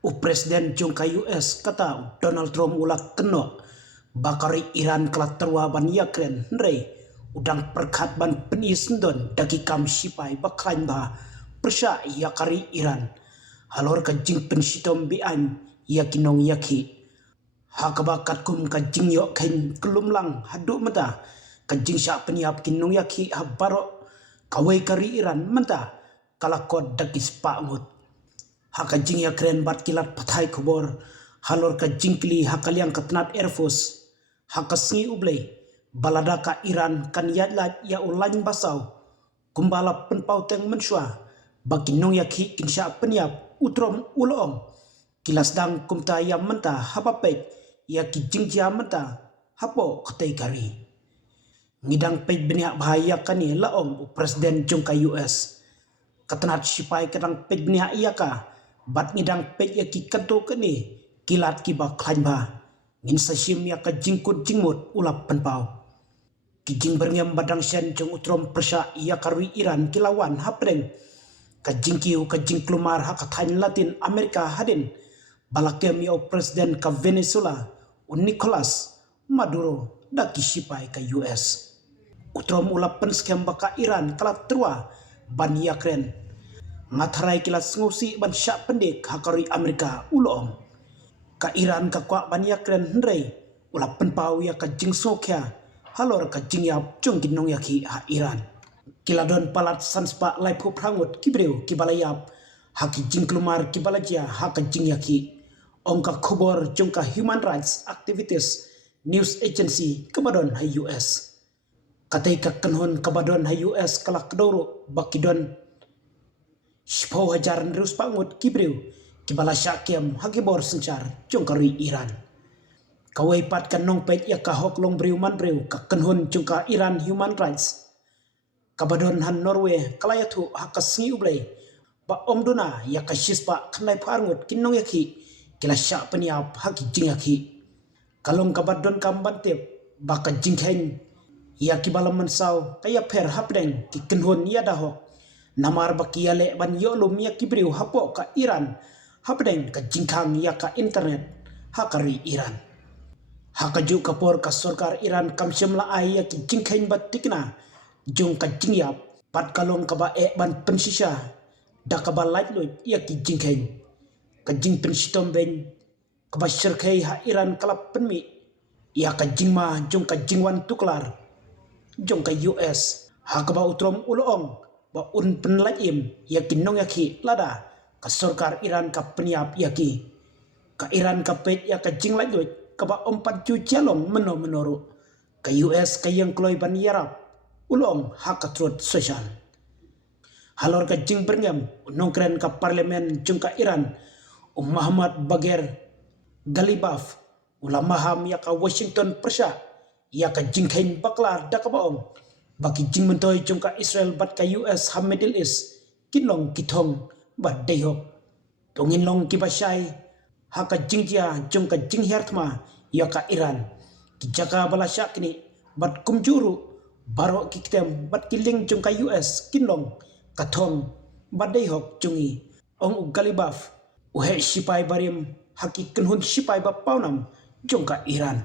Presiden jungka US kata Donald Trump ulak keno bakari Iran kelat terwaban yakren nrei udang perkat ban penis don dagi kam sipai baklain bah persya yakari Iran halor kajing pensitom bian yakinong yaki hakabakat kum kajing yok kain kelumlang haduk mata kajing syak peniap kinong yaki habaro kawai kari Iran mata kalakot dagi sepak ngut hakajing ya keren bat kilat patai kubor halor ka jingkli hakaliang katnat Air Force hakasengi ublay balada ka Iran kan yadlat ya ulain basau kumbala penpau teng mensua bagi nong yakhi kinsya peniap utrom ulong kilas dang kumta ya menta habapet ya ki jingjia menta hapo ketai kari ngidang pej benia bahaya kani laong presiden jungka US katnat sipai kadang pej benia iyaka bat ngidang pej ya ki kanto kani kilat ki ba khlain ba ngin sasim ya ka jingkut jingmut ulap penpau ki jing berngem badang sen jong utrom persya ya karwi Iran kilawan hapreng ka jingkiu ka jingklumar ha kathain Latin Amerika hadin balakem ya presiden ka Venezuela Nicolas Maduro da ki sipai ka US utrom ulap penskem baka Iran kalat trua ban yakren matharai kilas ngusi ban syak pendek hakari Amerika ulong ka Iran ka kwa ban yakren hendrei ulap penpau ya ka jing sokya halor ka jing yap jong ginong yaki ha Iran kiladon palat sanspa lai phu prangut kibreu kibalayap haki jing klumar kibalajia ha ka jing yaki ongka khubor jong ka human rights activities news agency kabadon ha US katai ka kanhon kabadon ha US kalak doro bakidon 10,000 rus pangut kibreu kibala syakiem hagibor sencar jongkari Iran kawai pat kanong pet ya kahok long breu man breu ka kanhun jongka Iran human rights kabadon han Norway kalayatu hakasngi ublay ba omduna ya kasispa kanai parngut kinong yaki kila syak peniap haki jingyaki kalong kabadon kambantep baka jingkhen ya kibala mansau kaya per hapdeng ki kanhun ya dahok namar bakiyale ban yolum ya kibriu hapo ka Iran hapdeng ka jingkang ya ka internet hakari Iran hakaju kapor ka sorkar Iran kamsem la ai ya ki jingkhain batikna jong ka jingyap pat kalong ka ba e ban pensisha da ka ba light loit ya ki jingkhain ka jing pensitom ben ka ba serkai ha Iran kalap penmi ya ka jingma jong ka jingwan tuklar jong ka US ha ka ba utrom ulong ba un penlaim ya kinong yaki lada ka sorkar Iran ka peniap yaki ka Iran ka pet ya ka jing lajut ka ba ompat ju jalong menoro ka US ka yang kloy ban yarap ulong haka trot sosial halor ka jing berngam nongkren ka parlemen jung ka Iran Muhammad Bagher Galibaf ulama ham ya ka Washington persya ya ka jingkhain baklar da ka baong bagi jing mentoy jungka Israel bat ka US ha Middle East kinlong kitong bat dayhok tongin long kibashay ha ka jingjia jungka jing hertma ya ka Iran kijaka balasyak ni bat kumjuru baro kitem bat kiling jungka US kinlong katong bat dayhok jungi ong ugalibaf uhe sipai barim haki kenhun sipai bapaunam jungka Iran